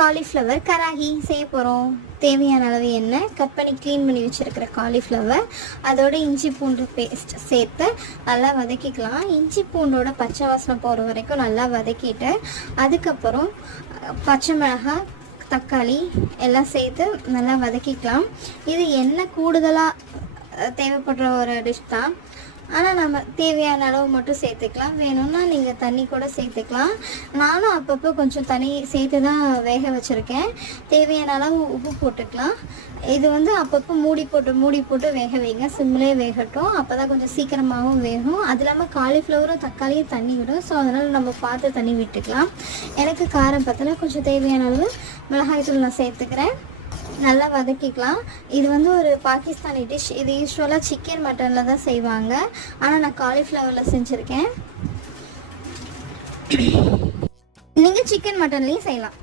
Cauliflower karahi செய்ய போகிறோம். தேவையான அளவு எண்ணெய், கட் பண்ணி க்ளீன் பண்ணி வச்சுருக்கிற காலிஃப்ளவர், அதோட இஞ்சி பூண்டு பேஸ்ட் சேர்த்து நல்லா வதக்கிக்கலாம். இஞ்சி பூண்டோட பச்சை வாசனை போகிற வரைக்கும் நல்லா வதக்கிட்டு அதுக்கப்புறம் பச்சை மிளகாய், தக்காளி எல்லாம் சேர்த்து நல்லா வதக்கிக்கலாம். இது எண்ணெய் கூடுதலாக தேவைப்படுற ஒரு டிஷ் தான். ஆனால் நம்ம தேவையான அளவு மட்டும் சேர்த்துக்கலாம். வேணும்னா நீங்கள் தண்ணி கூட சேர்த்துக்கலாம். நானும் அப்பப்போ கொஞ்சம் தண்ணி சேர்த்து தான் வேக வச்சுருக்கேன். தேவையான அளவு உப்பு போட்டுக்கலாம். இது அப்பப்போ மூடி போட்டு வேக வைங்க. சிம்மிலே வேகட்டும். அப்போ தான் கொஞ்சம் சீக்கிரமாகவும் வேகும். அது இல்லாமல் காலிஃப்ளவரும் தக்காளியும் தண்ணி விடும். ஸோ அதனால் நம்ம பார்த்து தண்ணி விட்டுக்கலாம். எனக்கு காரம் பத்தல, கொஞ்சம் தேவையான அளவு மிளகாய்த்தூள் நான் சேர்த்துக்கிறேன். நல்லா வதக்கிக்கலாம். இது ஒரு பாகிஸ்தானி டிஷ். இது யூஸ்வலாக சிக்கன் மட்டனில் தான் செய்வாங்க. ஆனால் நான் காலிஃப்ளவரில் செஞ்சுருக்கேன். நீங்கள் சிக்கன் மட்டன்லேயும் செய்யலாம்.